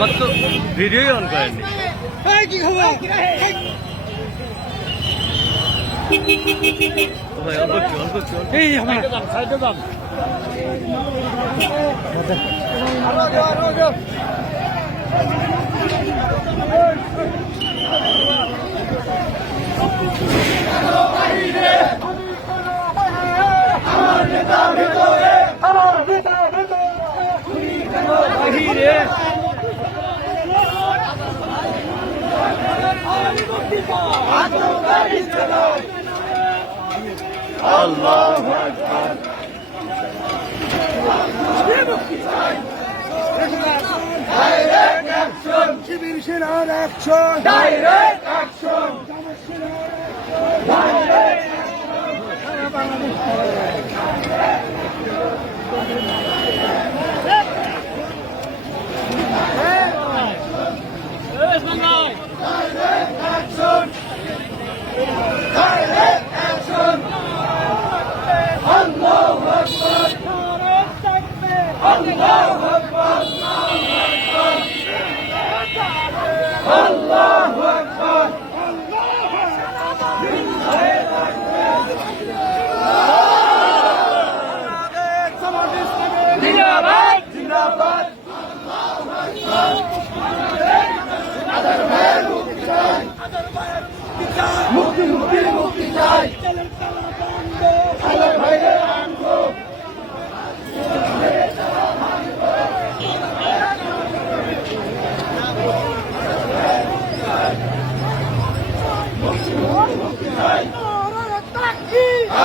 আমার তো ভিডিওই অন করেননি। কি খবর? ভাই অন করছি। এই আমার সাইডে দাম। আল্লাহু আকবার। ডাইরেক্ট অ্যাকশন, শিবির সেনার অ্যাকশন, ডাইরেক্ট অ্যাকশন, জিন্দাবাদ জিন্দাবাদ। মুক্তি মুক্তি মুক্তি চাই।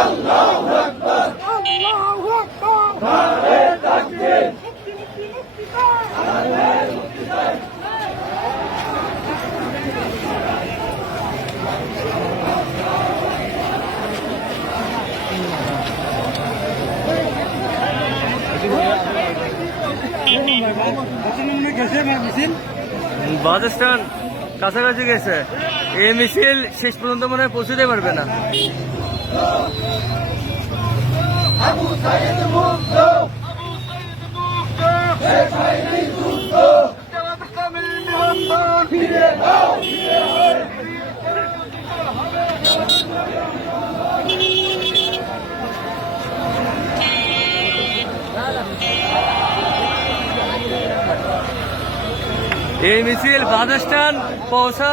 আল্লাহু আকবার, আল্লাহু আকবার, তাকবীর। বাস স্ট্যান্ড কাছাকাছি গেছে, এই মিছিল শেষ পর্যন্ত মনে হয় পৌঁছতে পারবে না। আবু সাইদ মুক্ত, শেখ হাসিনা যুদ্ধ, জামাত ইসলামীর নিবন্ধন ফিরে দাও, ফিরে দাও। এই মিছিল বাস স্ট্যান্ড পৌঁছা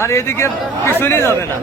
আর এদিকে পিছনে যাবে না।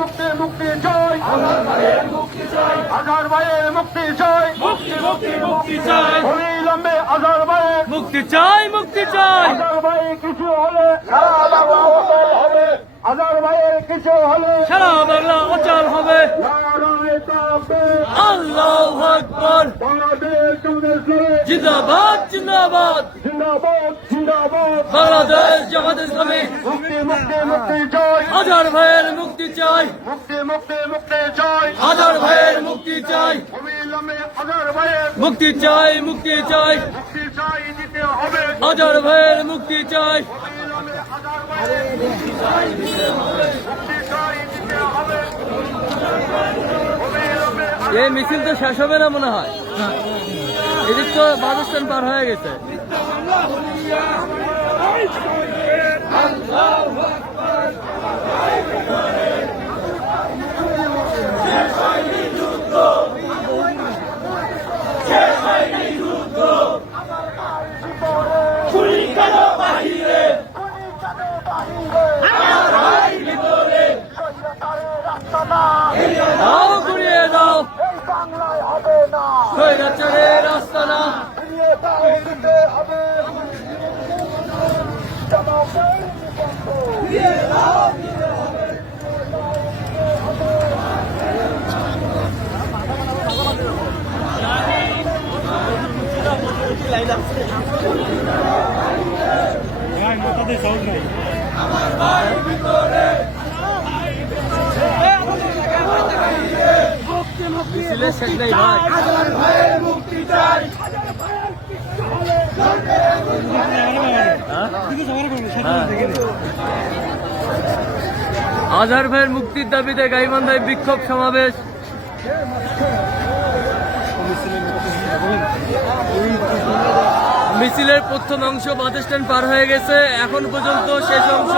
মুক্তি মুক্তি জয়, আজার ভাইয়ের মুক্তি জয়, মুক্তি মুক্তি মুক্তি জয়, অবিলম্বে আজার ভাইয়ের মুক্তি চাই, মুক্তি চাই। আজার ভাই কিছু হলে সারা বাংলা অচল হবে, আজার ভাইয়ের কিছু হলে সারা বাংলা অচল হবে। লড়াই তাকবীর, আল্লাহু আকবার, বাংলাদেশ জিন্দাবাদ, জিন্দাবাদ জিন্দাবাদ। জিন্দাবাদ জিন্দাবাদ, বাংলাদেশ জামাত ইসলামী মুক্তি মুক্তি মুক্তি জয়, হাজার ভাইয়ের মুক্তি চাই, মুক্তি মুক্তি মুক্তি জয়, হাজার ভাইয়ের মুক্তি চাই, অবিলম্বে আজার ভাইয়ের মুক্তি চাই, মুক্তি চাই, মুক্তি চাই দিতে হবে, হাজার ভাইয়ের মুক্তি চাই। অবিলম্বে আজার ভাইয়ের মুক্তি চাই দিতে হবে, মুক্তি চাই দিতে হবে, অবিলম্বে এই মিছিল তো শেষ হবে না মনে হয়, এদিক তো বাস স্ট্যান্ড পার হয়ে গেছে। দাও ঘুরিয়ে দাও, বাংলায় হবে না, স্বৈরাচারের রাস্তা না। ফিরিয়ে দাও দিতে হবে, জামাতের নিবন্ধন ফিরিয়ে দাও দিতে হবে, মিছিলের শেষ নেই ভাই। আজহার ভাইয়ের মুক্তি চাই। আজহার ভাইয়ের মুক্তির দাবিতে গাইবান্ধায় বিক্ষোভ সমাবেশ। মিছিলের প্রথম অংশ বাস স্ট্যান্ড পার হয়ে গেছে, এখন পর্যন্ত শেষ অংশ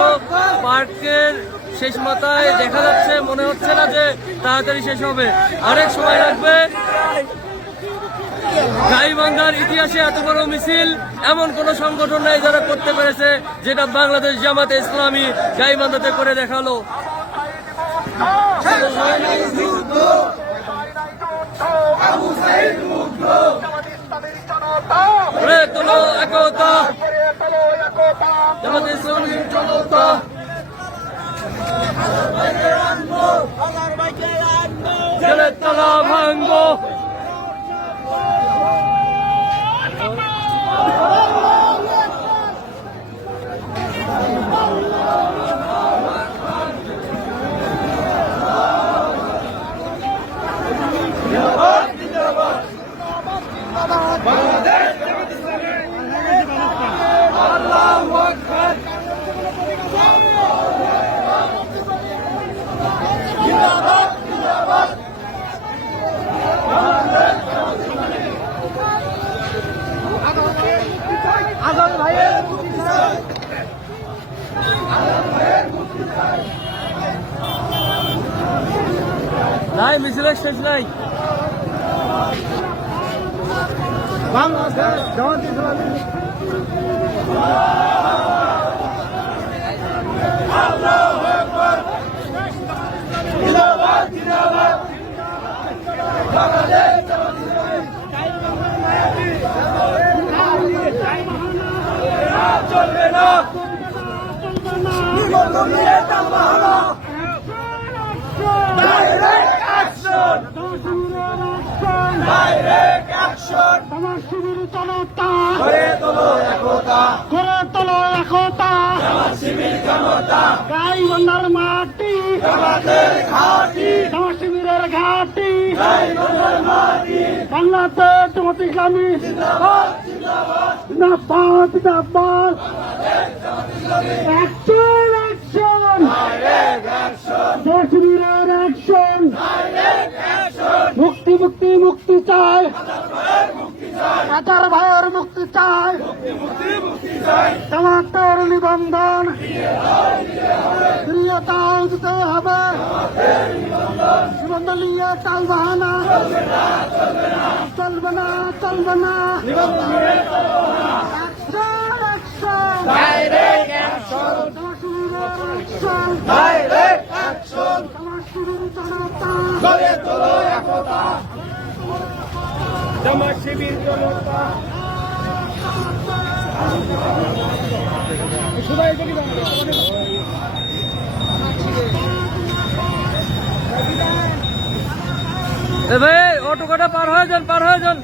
পার্কের শেষ মাথায় দেখা যাচ্ছে। মনে হচ্ছে না যে তাড়াতাড়ি শেষ হবে, অনেক সময় লাগবে। গাইবান্ধার ইতিহাসে এত বড় মিছিল এমন কোন সংগঠন নাই যারা করতে পেরেছে, যেটা বাংলাদেশ জামাতে ইসলামী গাইবান্ধাতে করে দেখালো। গড়ে তোলো একতা, জামাতে ইসলামী জনতা। গড়ে তোলা ভাঙবো, নাই মিছিলের শেষ নাই। চলবে না, ডাইরেক্ট অ্যাকশন, ডাইরেক্ট অ্যাকশন। আমার শিবির জনতা গড়ে তোলো একতা, করে তোলো একতা, আমার শিবির জনতা, গাইবান্ধার মাটি আমাদের ঘাঁটি, আমার শিবিরের ঘাটি, গাইবান্ধার মাটি। বাংলাদেশ জামাত ইসলামী জিন্দাবাদ, জিন্দাবাদ, জিন্দাবাদ জিন্দাবাদ। অ্যাকশন অ্যাকশন, ডাইরেক্ট অ্যাকশন, আমার শিবিরের অ্যাকশন। Direct action. মুক্তি মুক্তি মুক্তি চাই, মুক্তি চাই, হাজার ভাইয়ের মুক্তি চাই, মুক্তি মুক্তি চাই। জামাতের নিবন্ধন ফিরিয়ে দাও, দিতে হবে নিবন্ধন নিয়ে চাল বাহানা চলবে না, চলবে না। অ্যাকশন অ্যাকশন, ডাইরেক্ট অ্যাকশন, আমার শিবিরের অ্যাকশন, ডাইরেক্ট অ্যাকশন। আমার শিবির জনতা গড়ে তোলো একতা, জামাত শিবির জনতা। এ ভাই অটো কটা পার হয়ে যান, পার হয়ে যান।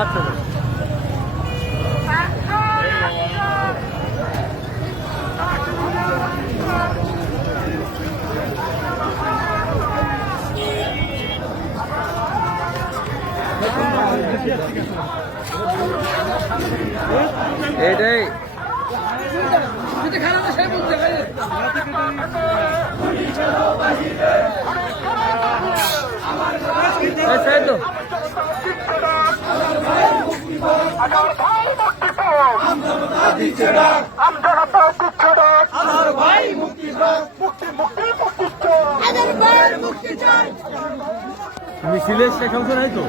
আচ্ছা এটাই এই তো আমার ভাই মুক্তি চাই, মুক্তি চাই। মিছিলের শেষ অংশ নাই তো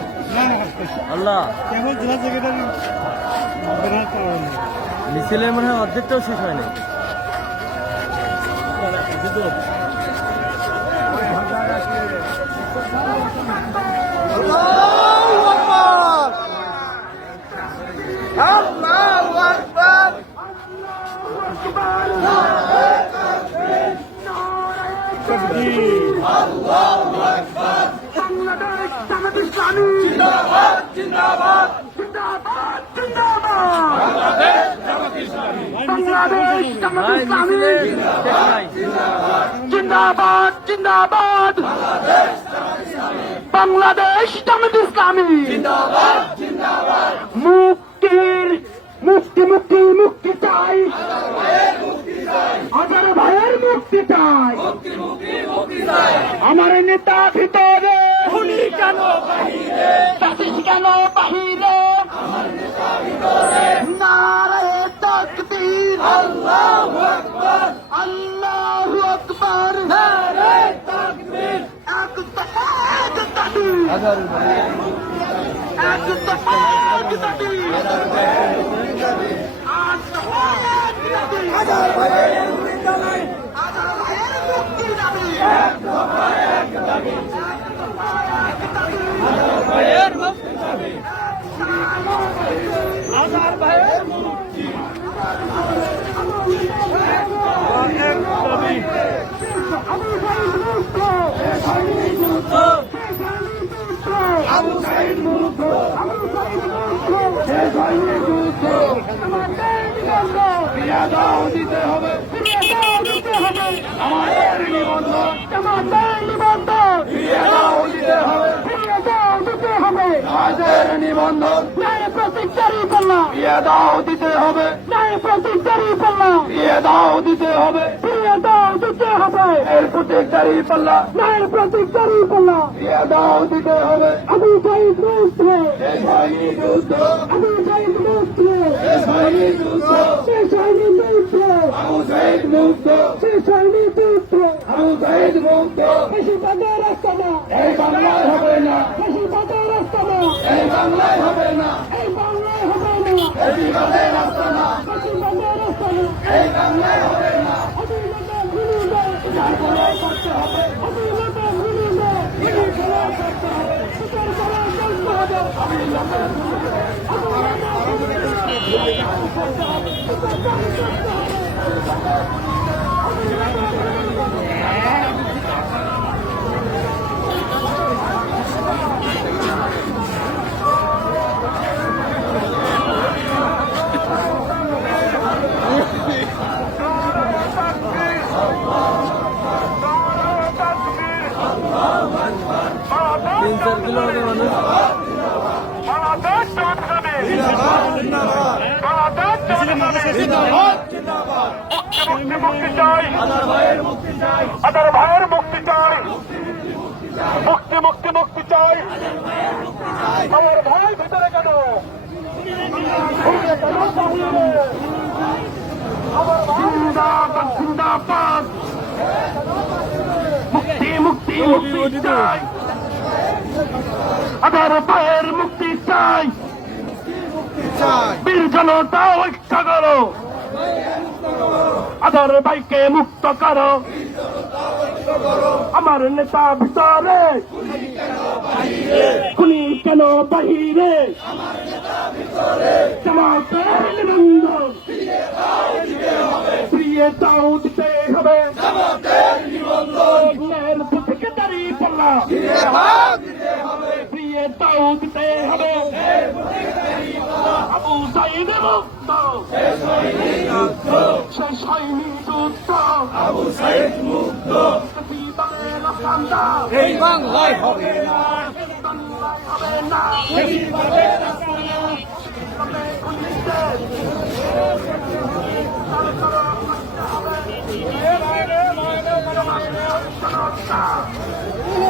আল্লাহ, মিছিলের মনে হয় অর্ধেকটাও শেষ হয়নি। আল্লাহু আকবার। বাংলাদেশ জামাত ইসলামী জিন্দাবাদ জিন্দাবাদ জিন্দাবাদ জিন্দাবাদ বাংলাদেশ জামাত ইসলামী বাংলাদেশ জামাত ভাই ইসলামী মিছিলের শেষ নাই। জিন্দাবাদ জিন্দাবাদ বাংলাদেশ জামাত ইসলামী জিন্দাবাদ জিন্দাবাদ মুক্তির মুক্তি মুক্তি মুক্তি চাই আমার ভাইয়ের মুক্তি চাই মুক্তি মুক্তি মুক্তি চাই আমার নেতা ভিতরে খুনি কেন বাহিরে ফ্যাসিস্ট কেন বাহিরে নারে তাকবীর আল্লাহু আকবার আল্লাহু আকবার নারে তাকবীর এক দফা দাবি এক দফা দাবি আজ দফা দাবি হাজার ভাইয়ের মুক্তি দাবি আজাদ ভাইয়ের মুক্তি দাবি ভাইয়ের মুক্তি দাবি হাজার ভাইয়ের মুক্তি আবু সাইদ মুক্ত আবু সাইদ মুক্ত আবু সাইদ মুক্ত আমাদের নিবন্ধন ফিরিয়াদাও দিতে হবে ফিরিয়ে দিতে হবে আমাদের নিবন্ধন আমাদের নিবন্ধন ফিরিয়াদাও দিতে হবে ফিরিয়ে দিতে হবে আমাদের নিবন্ধন ন্যায় প্রতীক জারি করলাম ফিরিয়াদাও দিতে হবে ন্যায় প্রতীক জারি করলাম ফিরিয়াদাও দিতে হবে ফিরিয়ে দিতে হবে এর প্রত্যেক দাঁড়িয়ে পাল্লা ন্যায় প্রতীক জারি করলাম ফিরিয়াদাও দিতে হবে আবু সাইদ মুক্ত এই বাহিনী যুদ্ধ আবু সাইদ মুক্ত এই বাহিনী যুদ্ধ শেষ হয়নি মুক্ত আবু সাইদ মুক্ত শেষ হয়নি মুক্ত আবু সাইদ মুক্ত বেশিরভাগের রাস্তা না এই বাংলায় হবে না বেশিরভাগের রাস্তা না এই বাংলায় হবে না এই বাংলায় হবে না বেশিরভাগের রাস্তা না বেশিরভাগের রাস্তা না এই বাংলায় হবে না অবিলম্বে বিলম্বে বিচার করে করতে হবে অবিলম্বে বিলম্বে বিচার করে করতে হবে বিচার করে করতে হবে অবিলম্বে বিলম্বে তিন চার কিলো হবে মানুষ। মুক্তি চাই আদার ভাইয়ের মুক্তি চাই আদার ভাইয়ের মুক্তি চাই মুক্তি মুক্তি মুক্তি চাই আমার ভাই ভিতরে কেন ভিতরে কেন বাহিরে? আমার ভাই জিন্দাবাদ জিন্দাবাদ মুক্তি মুক্তি মুক্তি চাই আদার ভাইয়ের মুক্তি চাই বীর জনতা ঐক্য করো আদার ভাইকে মুক্ত করো আমার নেতা ভিতরে খুনি কেন বাহিরে জামাতের নিবন্ধন ফিরিয়ে দাও দিতে হবে ন্যায়ের প্রতীকে দাঁড়িয়ে পাল্লা ফিরিয়ে দাও দিতে হবে আবু সাইদ মুক্ত শেষ হয়নি যুদ্ধ আবু সাইদ মুক্ত এই বাংলায় হবে না। হবে না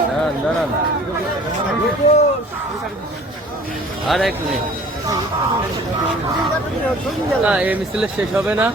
দাঁড়ান দাঁড়ান আর এক মিনিট না এই মিছিলে শেষ হবে না।